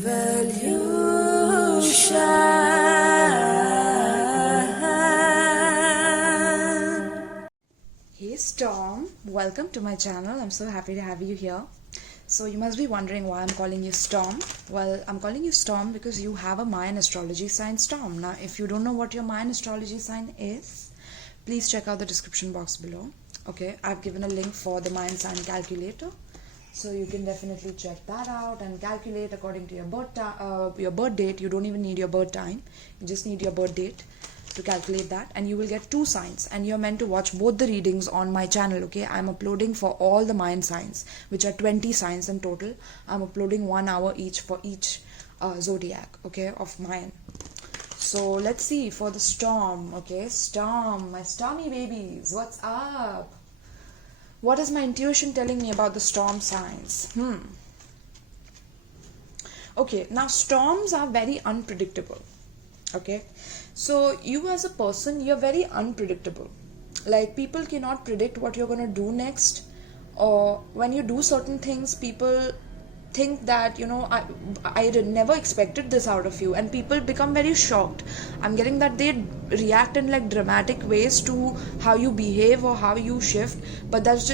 Hey Storm, welcome to my channel. I'm so happy to have you here. So you must be wondering why I'm calling you Storm. Well, I'm calling you Storm because you have a Mayan astrology sign Storm. Now, if you don't know what your Mayan astrology sign is, please check out the description box below. Okay, I've given a link for the Mayan sign calculator. So you can definitely check that out and calculate according to your birth date. You don't even need your birth time. You just need your birth date to calculate that, and you will get 2 signs, and you're meant to watch both the readings on my channel. Okay, I'm uploading for all the Mayan signs, which are 20 signs in total. I'm uploading 1 hour each for each zodiac, okay, of Mayan. So let's see for the Storm. Okay, Storm, my stormy babies, what's up? What is my intuition telling me about the storm signs? Okay, now storms are very unpredictable. Okay, so you as a person, you're very unpredictable. Like, people cannot predict what you're going to do next, or when you do certain things, people think that, you know, I never expected this out of you, and people become very shocked. I'm getting that they react in like dramatic ways to how you behave or how you shift, but that's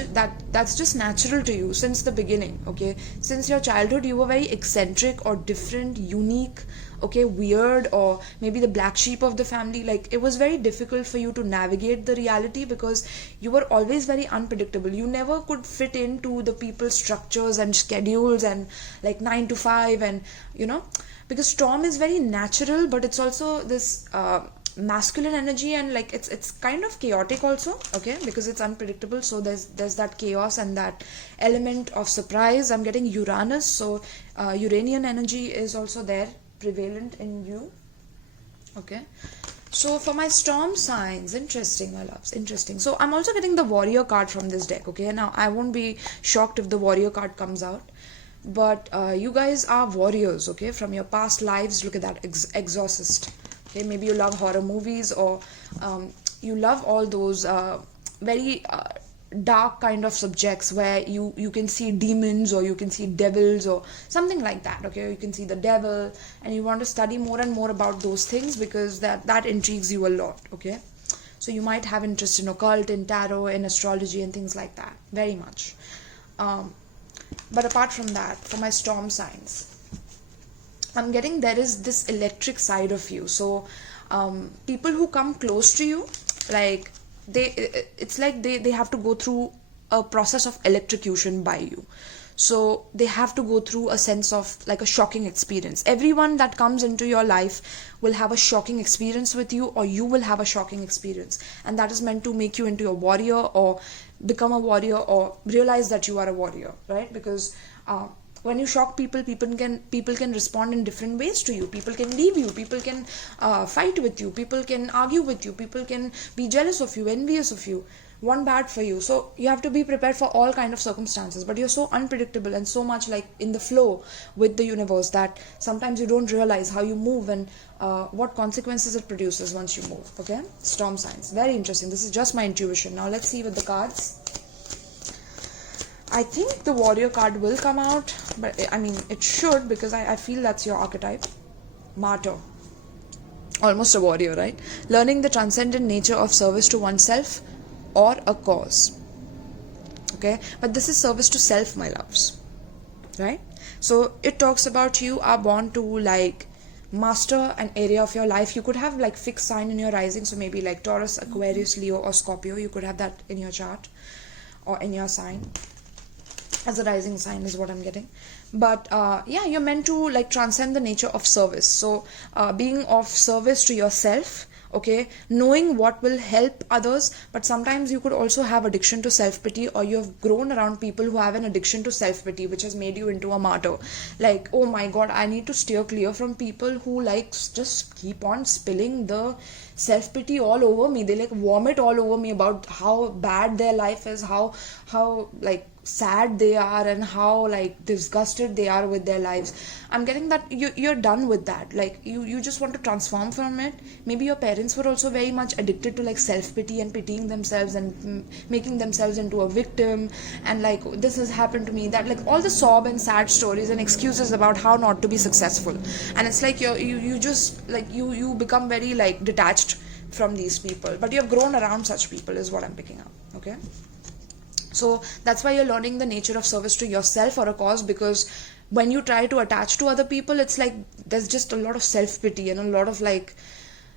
just natural to you since the beginning. Okay, since your childhood you were very eccentric or different, unique, okay, weird, or maybe the black sheep of the family. Like, it was very difficult for you to navigate the reality because you were always very unpredictable. You never could fit into the people's structures and schedules and like 9 to 5, and you know, because storm is very natural, but it's also this masculine energy, and like it's kind of chaotic also. Okay, because it's unpredictable, so there's that chaos and that element of surprise. I'm getting Uranus, so Uranian energy is also there, prevalent in you. Okay, so for my storm signs, interesting, my loves, interesting. So I'm also getting the warrior card from this deck. Okay, now I won't be shocked if the warrior card comes out, but you guys are warriors, okay, from your past lives. Look at that, exorcist. Okay, maybe you love horror movies, or you love all those very dark kind of subjects where you can see demons, or you can see devils, or something like that. Okay, you can see the devil, and you want to study more and more about those things because that intrigues you a lot. Okay, so you might have interest in occult, in tarot, in astrology, and things like that, very much. But apart from that, for my storm signs, I'm getting there is this electric side of you. So people who come close to you, like it's like they have to go through a process of electrocution by you. So they have to go through a sense of like a shocking experience. Everyone that comes into your life will have a shocking experience with you, or you will have a shocking experience, and that is meant to make you into a warrior, or become a warrior, or realize that you are a warrior, right? Because when you shock people, people can respond in different ways to you. People can leave you, people can fight with you, people can argue with you, people can be jealous of you, envious of you, want bad for you. So you have to be prepared for all kind of circumstances, but you're so unpredictable and so much like in the flow with the universe that sometimes you don't realize how you move and what consequences it produces once you move. Okay, storm signs, very interesting. This is just my intuition. Now let's see with the cards. I think the warrior card will come out, but I mean, it should, because I feel that's your archetype. Martyr. Almost a warrior, right? Learning the transcendent nature of service to oneself or a cause. Okay? But this is service to self, my loves. Right? So it talks about you are born to like master an area of your life. You could have like fixed sign in your rising, so maybe like Taurus, Aquarius, Leo, or Scorpio. You could have that in your chart or in your sign as a rising sign is what I'm getting. But yeah, you're meant to like transcend the nature of service. So being of service to yourself, okay, knowing what will help others, but sometimes you could also have addiction to self-pity, or you have grown around people who have an addiction to self-pity, which has made you into a martyr. Like, oh my god, I need to steer clear from people who like just keep on spilling the self-pity all over me. They like vomit all over me about how bad their life is, how like sad they are and how like disgusted they are with their lives. I'm getting that you're done with that. Like you just want to transform from it. Maybe your parents were also very much addicted to like self-pity and pitying themselves and making themselves into a victim, and like this has happened to me, that like all the sob and sad stories and excuses about how not to be successful. And it's like you just like you become very like detached from these people, but you've grown around such people is what I'm picking up. Okay, so that's why you're learning the nature of service to yourself or a cause, because when you try to attach to other people, it's like there's just a lot of self-pity and a lot of like,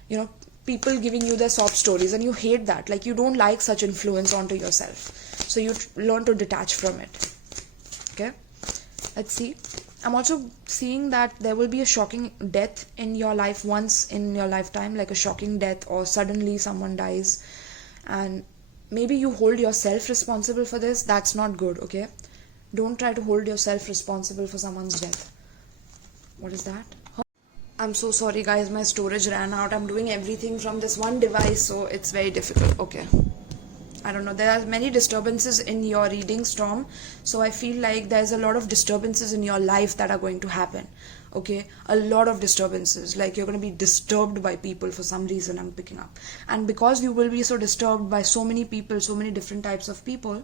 you know, people giving you their sob stories, and you hate that. Like you don't like such influence onto yourself, so you learn to detach from it. Okay, let's see. I'm also seeing that there will be a shocking death in your life once in your lifetime, like a shocking death, or suddenly someone dies, and maybe you hold yourself responsible for this. That's not good. Okay, don't try to hold yourself responsible for someone's death. What is that? I'm so sorry guys, my storage ran out. I'm doing everything from this one device, so it's very difficult. Okay, I don't know, there are many disturbances in your reading, Storm, so I feel like there's a lot of disturbances in your life that are going to happen. Okay, a lot of disturbances, like you're going to be disturbed by people for some reason, I'm picking up. And because you will be so disturbed by so many people, so many different types of people,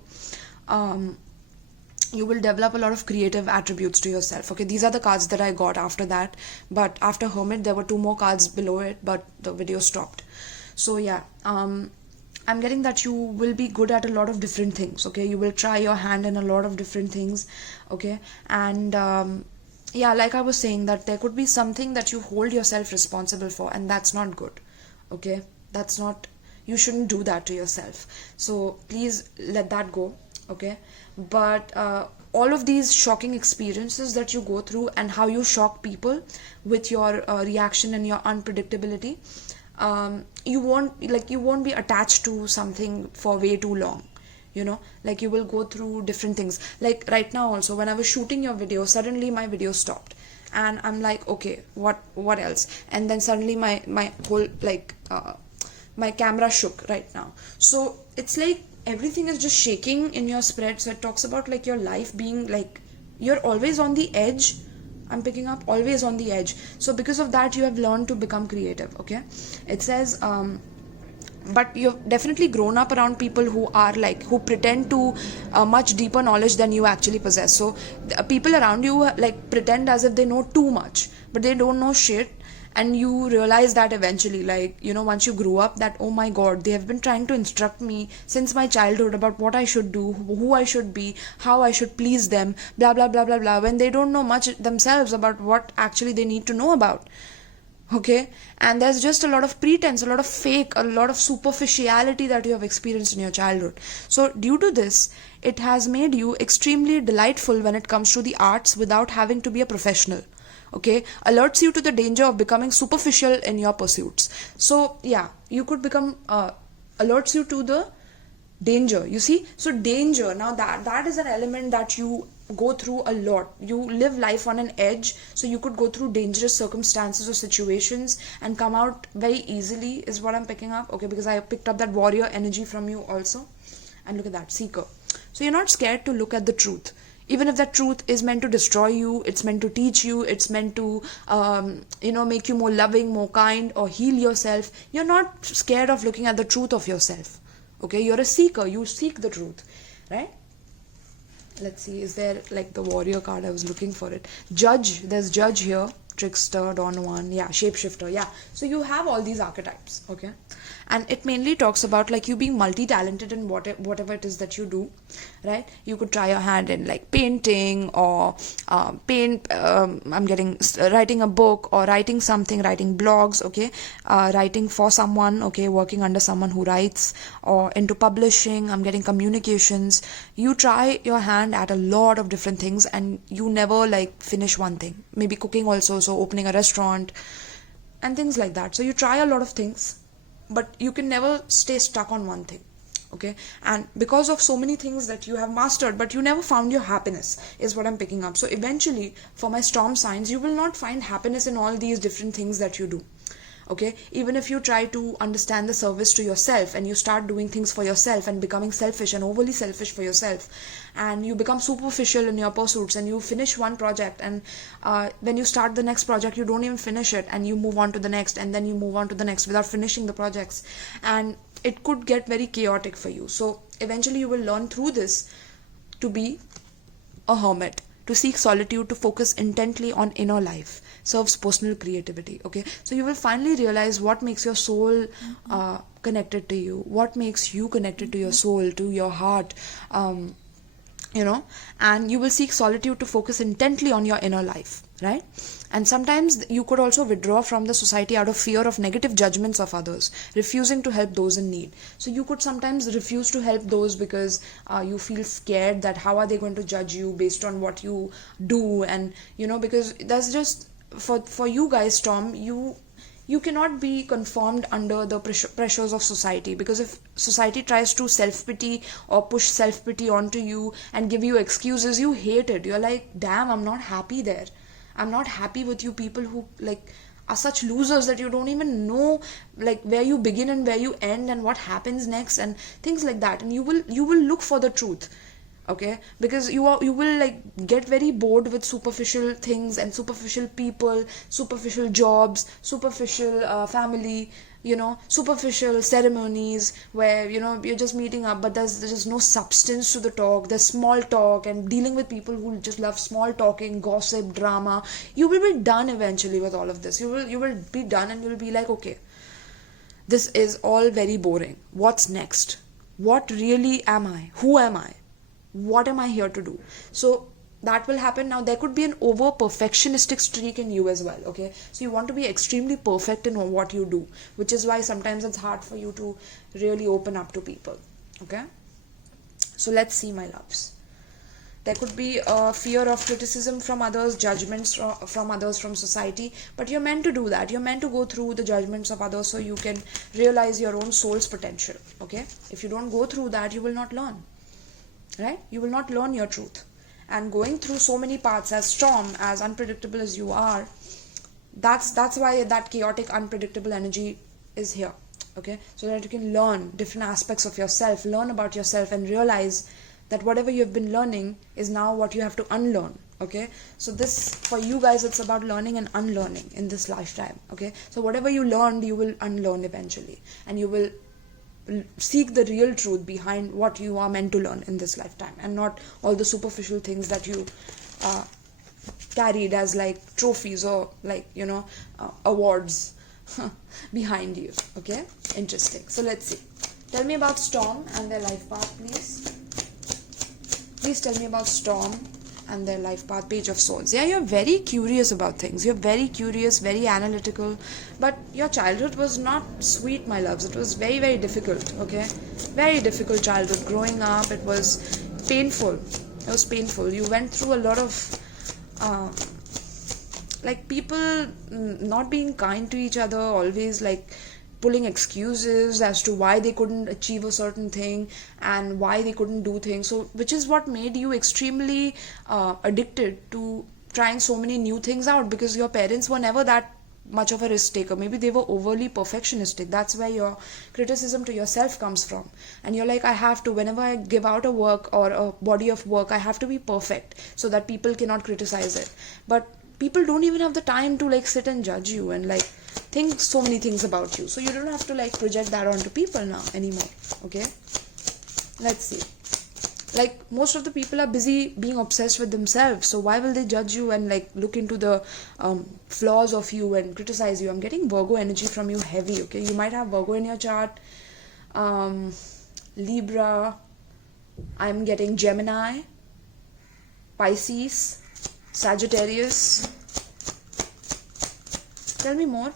you will develop a lot of creative attributes to yourself. Okay, these are the cards that I got after that, but after Hermit there were 2 more cards below it, but the video stopped. So yeah, I'm getting that you will be good at a lot of different things. Okay, you will try your hand in a lot of different things. Okay, and yeah, like I was saying, that there could be something that you hold yourself responsible for, and that's not good. Okay, that's not, you shouldn't do that to yourself, so please let that go. Okay, but all of these shocking experiences that you go through and how you shock people with your reaction and your unpredictability, you won't be attached to something for way too long. You know, like you will go through different things. Like right now also, when I was shooting your video, suddenly my video stopped, and I'm like, okay, what else? And then suddenly my whole like my camera shook right now. So it's like everything is just shaking in your spread. So it talks about like your life being like you're always on the edge. I'm picking up always on the edge. So because of that, you have learned to become creative. Okay, it says but you've definitely grown up around people who are like, who pretend to much deeper knowledge than you actually possess. So people around you like pretend as if they know too much, but they don't know shit. And you realize that eventually, like, you know, once you grew up, that oh my god, they have been trying to instruct me since my childhood about what I should do, who I should be, how I should please them, blah blah blah blah blah, when they don't know much themselves about what actually they need to know about. Okay, and there's just a lot of pretense, a lot of fake, a lot of superficiality that you have experienced in your childhood. So due to this, it has made you extremely delightful when it comes to the arts without having to be a professional. Okay, alerts you to the danger of becoming superficial in your pursuits. So yeah, you could become alerts you to the danger, you see. So danger, now that is an element that you go through a lot. You live life on an edge, so you could go through dangerous circumstances or situations and come out very easily, is what I'm picking up. Okay, because I picked up that warrior energy from you also. And look at that, seeker. So you're not scared to look at the truth, even if that truth is meant to destroy you, it's meant to teach you, it's meant to make you more loving, more kind, or heal yourself. You're not scared of looking at the truth of yourself. Okay, you're a seeker, you seek the truth, right? Let's see, is there like the warrior card? I was looking for it. Judge, there's judge here, trickster, Don Juan, yeah, shapeshifter, yeah. So you have all these archetypes. Okay, and it mainly talks about like you being multi-talented in whatever it is that you do, right? You could try your hand in like painting, or writing a book, or writing something, writing blogs. Okay, writing for someone. Okay, working under someone who writes, or into publishing. I'm getting communications. You try your hand at a lot of different things, and you never like finish one thing. Maybe cooking also, so opening a restaurant and things like that. So you try a lot of things, but you can never stay stuck on one thing. Okay, and because of so many things that you have mastered, but you never found your happiness, is what I'm picking up. So eventually, for my storm signs, you will not find happiness in all these different things that you do. Okay, even if you try to understand the service to yourself and you start doing things for yourself and becoming selfish and overly selfish for yourself, and you become superficial in your pursuits and you finish one project, and when you start the next project you don't even finish it, and you move on to the next, and then you move on to the next without finishing the projects, and it could get very chaotic for you. So eventually you will learn through this to be a hermit, to seek solitude, to focus intently on inner life, serves personal creativity. Okay, so you will finally realize what makes your soul connected to you, what makes you connected to your soul, to your heart, and you will seek solitude to focus intently on your inner life, right? And sometimes you could also withdraw from the society out of fear of negative judgments of others, refusing to help those in need. So you could sometimes refuse to help those because you feel scared that how are they going to judge you based on what you do, and because that's just for you guys, Storm, you cannot be conformed under the pressures of society, because if society tries to self-pity or push self-pity onto you and give you excuses, you hate it. You're like, damn, I'm not happy there. I'm not happy with you people who are such losers that you don't even know where you begin and where you end and what happens next and things like that. And you will look for the truth. Okay, because you will get very bored with superficial things and superficial people, superficial jobs, superficial family, superficial ceremonies where you're just meeting up, but there's just no substance to the talk. There's small talk and dealing with people who just love small talking, gossip, drama. You will be done eventually with all of this. You will be done and you'll be like, okay, this is all very boring. What's next? What really am I? Who am I? What am I here to do? So that will happen. Now there could be an over perfectionistic streak in you as well. Okay, so you want to be extremely perfect in what you do, which is why sometimes it's hard for you to really open up to people. Okay, so let's see, my loves. There could be a fear of criticism from others, judgments from others, from society, but you're meant to do that. You're meant to go through the judgments of others so you can realize your own soul's potential. Okay, if you don't go through that, you will not learn. Right? You will not learn your truth. And going through so many paths, as Storm, as unpredictable as you are, that's why that chaotic, unpredictable energy is here. Okay, so that you can learn different aspects of yourself, learn about yourself, and realize that whatever you've been learning is now what you have to unlearn. Okay, so this, for you guys, it's about learning and unlearning in this lifetime. Okay, so whatever you learned, you will unlearn eventually, and you will seek the real truth behind what you are meant to learn in this lifetime, and not all the superficial things that you carried as trophies or awards behind you. Okay, interesting. So let's see. Tell me about Storm and their life path, please. Please tell me about Storm and their life path. Page of Swords. Yeah, you're very curious about things. You're very curious, very analytical, but your childhood was not sweet, my loves. It was very, very difficult. Okay, very difficult childhood. Growing up, it was painful. It was painful. You went through a lot of people not being kind to each other, always pulling excuses as to why they couldn't achieve a certain thing and why they couldn't do things. So which is what made you extremely addicted to trying so many new things out, because your parents were never that much of a risk taker. Maybe they were overly perfectionistic. That's where your criticism to yourself comes from. And you're like, I have to, whenever I give out a work or a body of work, I have to be perfect so that people cannot criticize it. But people don't even have the time to sit and judge you and think so many things about you. So you don't have to project that onto people now anymore. Okay, let's see. Most of the people are busy being obsessed with themselves, so why will they judge you and look into the flaws of you and criticize you? I'm getting Virgo energy from you heavy. Okay, you might have Virgo in your chart, Libra. I'm getting Gemini, Pisces, Sagittarius. Tell me more.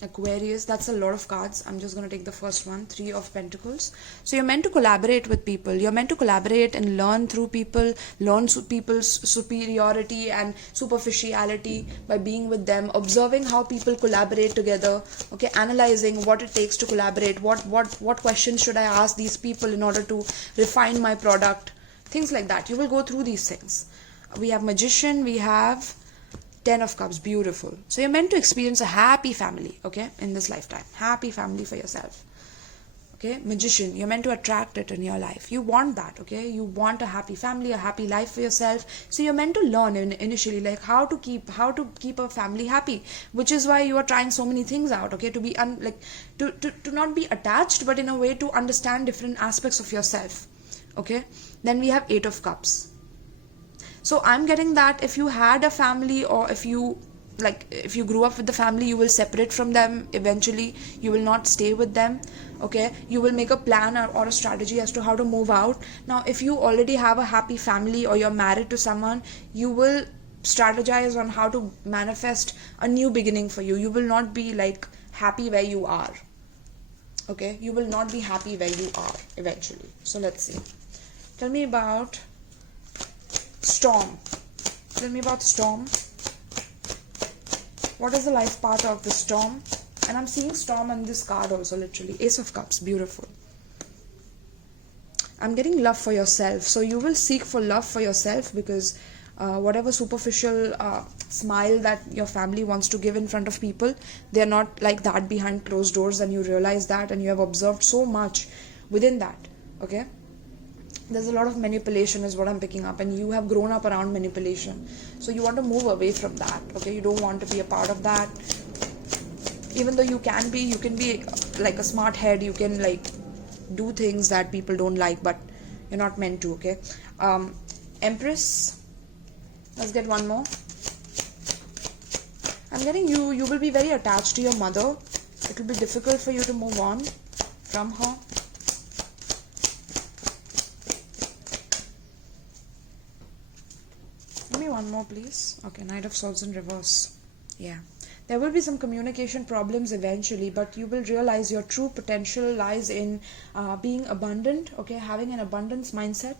Aquarius, that's a lot of cards. I'm just going to take the first one, 3 of Pentacles. So you're meant to collaborate with people. You're meant to collaborate and learn through people, learn people's superiority and superficiality by being with them, observing how people collaborate together, okay, analyzing what it takes to collaborate, what questions should I ask these people in order to refine my product, things like that. You will go through these things. We have Magician, we have Ten of Cups, beautiful. So you're meant to experience a happy family, okay, in this lifetime. Happy family for yourself. Okay, Magician, you're meant to attract it in your life. You want that, okay? You want a happy family, a happy life for yourself. So you're meant to learn initially, like how to keep a family happy, which is why you are trying so many things out, okay? To be to not be attached, but in a way to understand different aspects of yourself, okay? Then we have Eight of Cups. So I'm getting that if you had a family, or if you grew up with the family, you will separate from them eventually. You will not stay with them, okay? You will make a plan or a strategy as to how to move out. Now if you already have a happy family, or you're married to someone, you will strategize on how to manifest a new beginning for you. You will not be like happy where you are, okay? You will not be happy where you are eventually. So let's see, tell me about Storm. Tell me about Storm. What is the life part of the Storm? And I'm seeing Storm on this card also, literally. Ace of Cups, beautiful. I'm getting love for yourself. So you will seek for love for yourself, because whatever superficial smile that your family wants to give in front of people, they're not like that behind closed doors, and you realize that, and you have observed so much within that, okay? There's a lot of manipulation is what I'm picking up, and you have grown up around manipulation. So you want to move away from that, okay? You don't want to be a part of that. Even though you can be like a smart head, you can like do things that people don't like, but you're not meant to, okay? Empress, let's get one more. I'm getting you will be very attached to your mother. It will be difficult for you to move on from her. One more please. Okay, Knight of Swords in reverse. Yeah, there will be some communication problems eventually, but you will realize your true potential lies in being abundant, okay? Having an abundance mindset.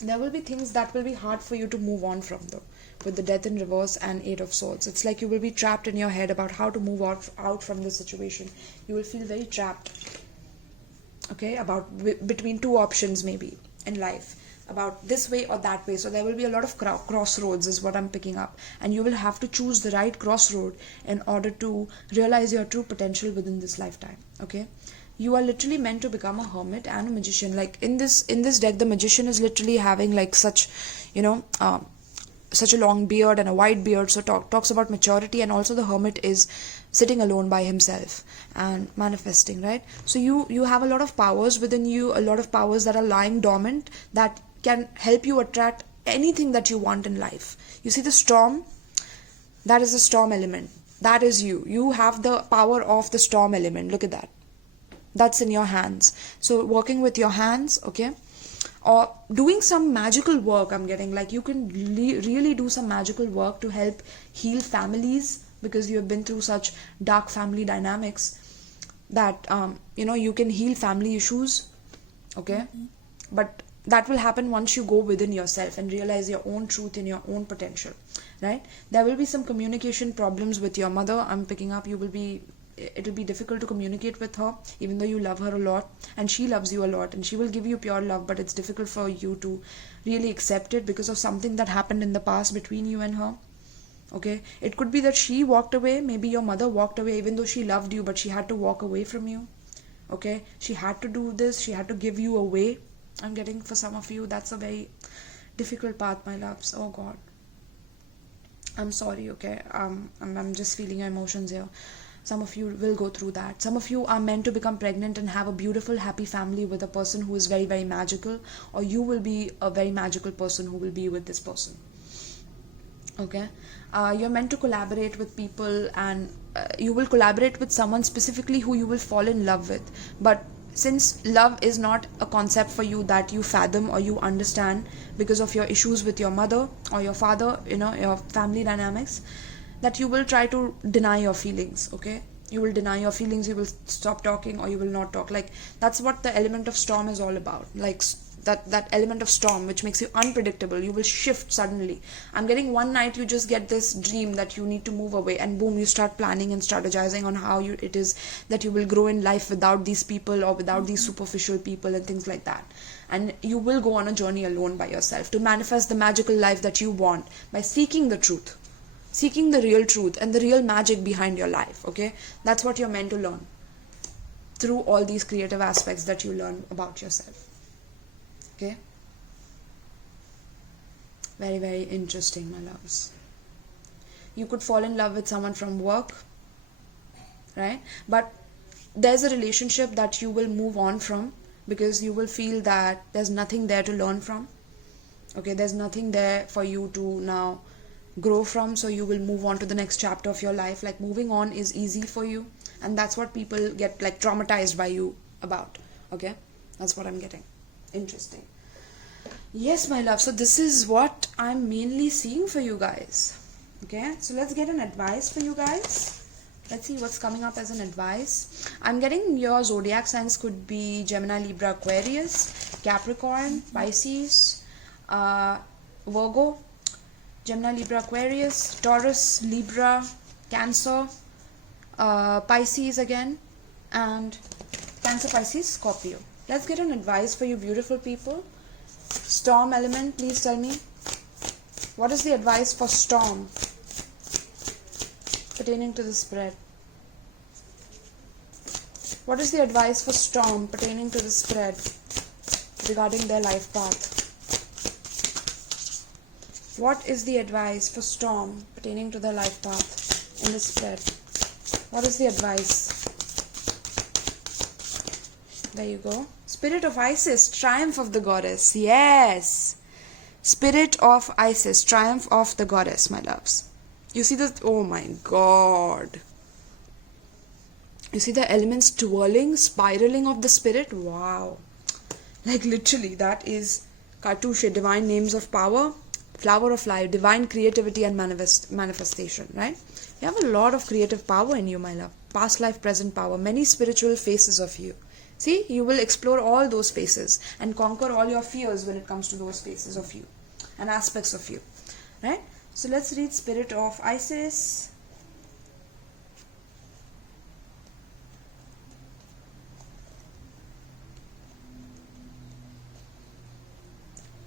There will be things that will be hard for you to move on from, though, with the Death in reverse and Eight of Swords. It's like you will be trapped in your head about how to move out from this situation. You will feel very trapped, okay, between two options maybe in life, about this way or that way. So there will be a lot of crossroads is what I'm picking up, and you will have to choose the right crossroad in order to realize your true potential within this lifetime, okay? You are literally meant to become a hermit and a magician. Like in this deck, the magician is literally having like such, such a long beard and a white beard, so talks about maturity. And also the hermit is sitting alone by himself and manifesting, right? So you have a lot of powers within you, a lot of powers that are lying dormant, that can help you attract anything that you want in life. You see the Storm? That is the Storm element. That is you. You have the power of the Storm element. Look at that. That's in your hands. So working with your hands, okay? Or doing some magical work, I'm getting. Like you can really do some magical work to help heal families, because you have been through such dark family dynamics that, you can heal family issues, okay? Mm-hmm. But that will happen once you go within yourself and realize your own truth and your own potential, right? There will be some communication problems with your mother. I'm picking up it will be difficult to communicate with her, even though you love her a lot and she loves you a lot, and she will give you pure love, but it's difficult for you to really accept it because of something that happened in the past between you and her, okay? It could be that she walked away, maybe your mother walked away even though she loved you, but she had to walk away from you, okay? She had to do this, she had to give you away. I'm getting for some of you, that's a very difficult path, my loves. Oh God, I'm sorry, okay? I'm just feeling your emotions here. Some of you will go through that. Some of you are meant to become pregnant and have a beautiful, happy family with a person who is very, very magical, or you will be a very magical person who will be with this person, okay? You're meant to collaborate with people, and you will collaborate with someone specifically who you will fall in love with. But since love is not a concept for you that you fathom or you understand because of your issues with your mother or your father, your family dynamics, that you will try to deny your feelings, okay? You will deny your feelings, you will stop talking, or you will not talk. Like that's what the element of Storm is all about. Like that element of Storm which makes you unpredictable. You will shift suddenly. I'm getting one night you just get this dream that you need to move away, and boom, you start planning and strategizing on how it is that you will grow in life without these people or without these superficial people and things like that. And you will go on a journey alone by yourself to manifest the magical life that you want by seeking the truth, seeking the real truth and the real magic behind your life. Okay, that's what you're meant to learn through all these creative aspects that you learn about yourself. Okay, very, very interesting, my loves. You could fall in love with someone from work, right? But there's a relationship that you will move on from, because you will feel that there's nothing there to learn from. Okay, there's nothing there for you to now grow from, so you will move on to the next chapter of your life. Like, moving on is easy for you, and that's what people get like traumatized by you about. Okay, that's what I'm getting. Interesting. Yes, my love, so this is what I'm mainly seeing for you guys. Okay, so let's get an advice for you guys. Let's see what's coming up as an advice. I'm getting your zodiac signs could be Gemini, Libra, Aquarius, Capricorn, Pisces, Virgo, Gemini, Libra, Aquarius, Taurus, Libra, Cancer, Pisces again, and Cancer, Pisces, Scorpio. Let's get an advice for you beautiful people. Storm element, please tell me, what is the advice for storm pertaining to the spread? What is the advice for storm pertaining to the spread regarding their life path? What is the advice for storm pertaining to their life path in the spread? What is the advice? There you go. Spirit of Isis, triumph of the goddess. Yes. Spirit of Isis, triumph of the goddess, my loves. You see the, oh my god. You see the elements twirling, spiraling of the spirit? Wow. Like literally, that is Kartushe, divine names of power, flower of life, divine creativity and manifestation, right? You have a lot of creative power in you, my love. Past life, present power, many spiritual faces of you. See, you will explore all those spaces and conquer all your fears when it comes to those spaces of you and aspects of you, right? So let's read Spirit of Isis.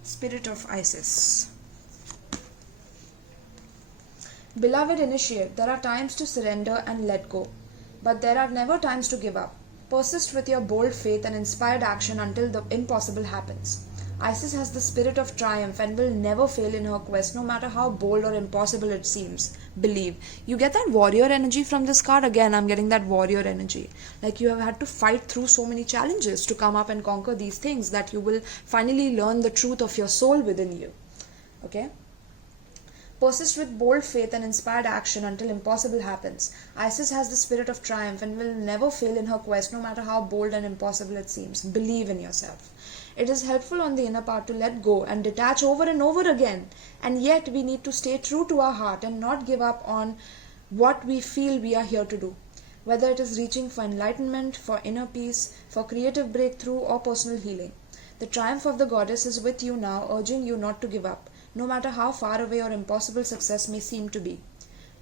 Spirit of Isis. Beloved initiate, there are times to surrender and let go, but there are never times to give up. Persist with your bold faith and inspired action until the impossible happens. Isis has the spirit of triumph and will never fail in her quest, no matter how bold or impossible it seems. Believe. You get that warrior energy from this card. Again, I'm getting that warrior energy. Like you have had to fight through so many challenges to come up and conquer these things, that you will finally learn the truth of your soul within you. Okay? Persist with bold faith and inspired action until impossible happens. Isis has the spirit of triumph and will never fail in her quest, no matter how bold and impossible it seems. Believe in yourself. It is helpful on the inner part to let go and detach over and over again. And yet we need to stay true to our heart and not give up on what we feel we are here to do. Whether it is reaching for enlightenment, for inner peace, for creative breakthrough or personal healing. The triumph of the goddess is with you now, urging you not to give up, no matter how far away or impossible success may seem to be.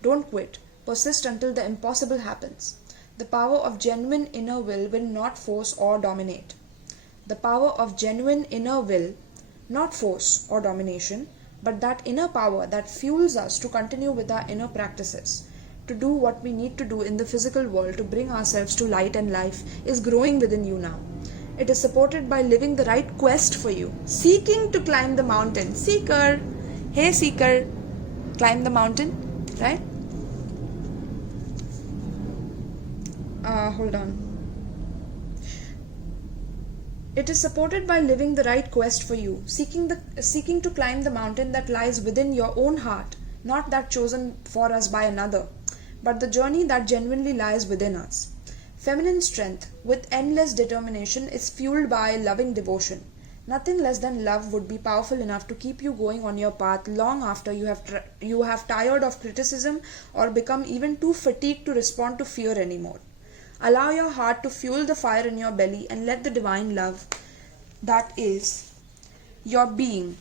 Don't quit. Persist until the impossible happens. The power of genuine inner will not force or dominate. The power of genuine inner will, not force or domination, but that inner power that fuels us to continue with our inner practices, to do what we need to do in the physical world to bring ourselves to light and life, is growing within you now. It is supported by living the right quest for you, seeking to climb the mountain. Seeker, hey seeker, climb the mountain, right? Hold on. It is supported by living the right quest for you, seeking to climb the mountain that lies within your own heart, not that chosen for us by another, but the journey that genuinely lies within us. Feminine strength, with endless determination, is fueled by loving devotion. Nothing less than love would be powerful enough to keep you going on your path long after you have tired of criticism or become even too fatigued to respond to fear anymore. Allow your heart to fuel the fire in your belly and let the divine love that is your being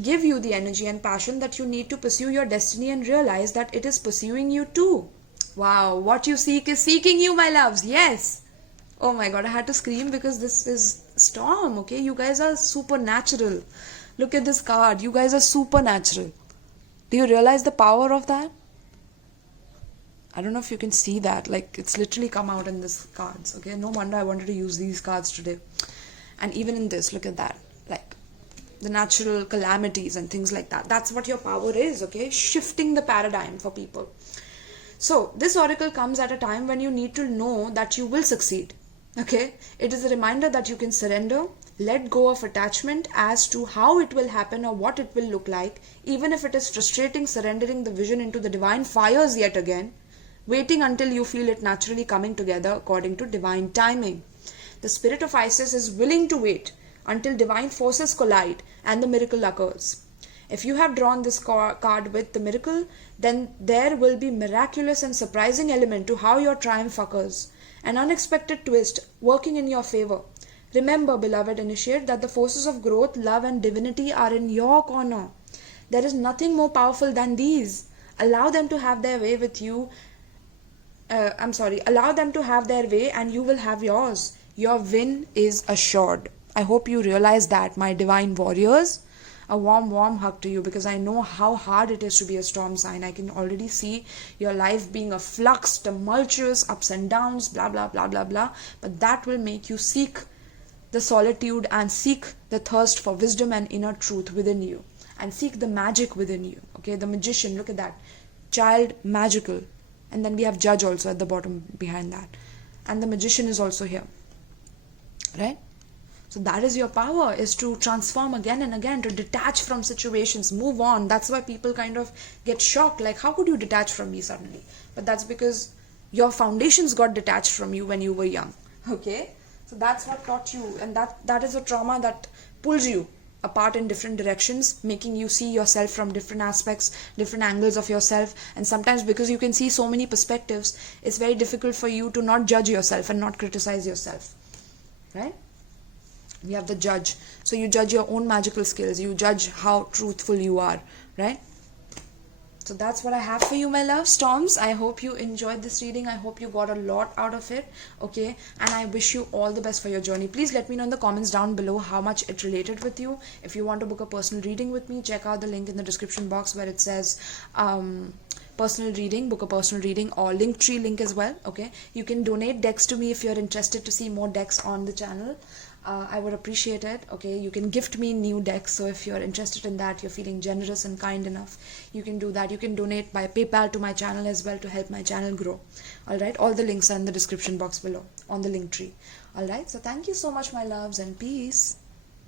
give you the energy and passion that you need to pursue your destiny and realize that it is pursuing you too. Wow, what you seek is seeking you, my loves. Yes. Oh my god, I had to scream because this is Storm, okay? You guys are supernatural. Look at this card. You guys are supernatural. Do you realize the power of that? I don't know if you can see that. Like, it's literally come out in this cards. Okay, no wonder I wanted to use these cards today. And even in this, look at that. Like, the natural calamities and things like that. That's what your power is, okay? Shifting the paradigm for people. So, this oracle comes at a time when you need to know that you will succeed. Okay? It is a reminder that you can surrender, let go of attachment as to how it will happen or what it will look like, even if it is frustrating, surrendering the vision into the divine fires yet again, waiting until you feel it naturally coming together according to divine timing. The spirit of Isis is willing to wait until divine forces collide and the miracle occurs. If you have drawn this card with the miracle, then there will be miraculous and surprising element to how your triumph occurs. An unexpected twist working in your favor. Remember, beloved initiate, that the forces of growth, love and divinity are in your corner. There is nothing more powerful than these. Allow them to have their way with you. Allow them to have their way and you will have yours. Your win is assured. I hope you realize that, my divine warriors. A warm, warm hug to you, because I know how hard it is to be a storm sign. I can already see your life being a flux, tumultuous, ups and downs, blah, blah, blah, blah, blah. But that will make you seek the solitude and seek the thirst for wisdom and inner truth within you. And seek the magic within you. Okay, the magician, look at that. Child, magical. And then we have judge also at the bottom behind that. And the magician is also here. Right? So that is your power, is to transform again and again, to detach from situations, move on. That's why people kind of get shocked, like, how could you detach from me suddenly? But that's because your foundations got detached from you when you were young. Okay? So that's what taught you, and that is a trauma that pulls you apart in different directions, making you see yourself from different aspects, different angles of yourself. And sometimes because you can see so many perspectives, it's very difficult for you to not judge yourself and not criticize yourself. Right? We have the judge. So you judge your own magical skills. You judge how truthful you are. Right? So that's what I have for you, my love storms. I hope you enjoyed this reading. I hope you got a lot out of it. Okay? And I wish you all the best for your journey. Please let me know in the comments down below how much it related with you. If you want to book a personal reading with me, check out the link in the description box where it says personal reading, book a personal reading, or Linktree link as well. Okay? You can donate decks to me if you're interested to see more decks on the channel. I would appreciate it. Okay, you can gift me new decks. So if you're interested in that, you're feeling generous and kind enough, you can do that. You can donate by PayPal to my channel as well to help my channel grow. Alright, all the links are in the description box below on the link tree. Alright, so thank you so much, my loves, and peace.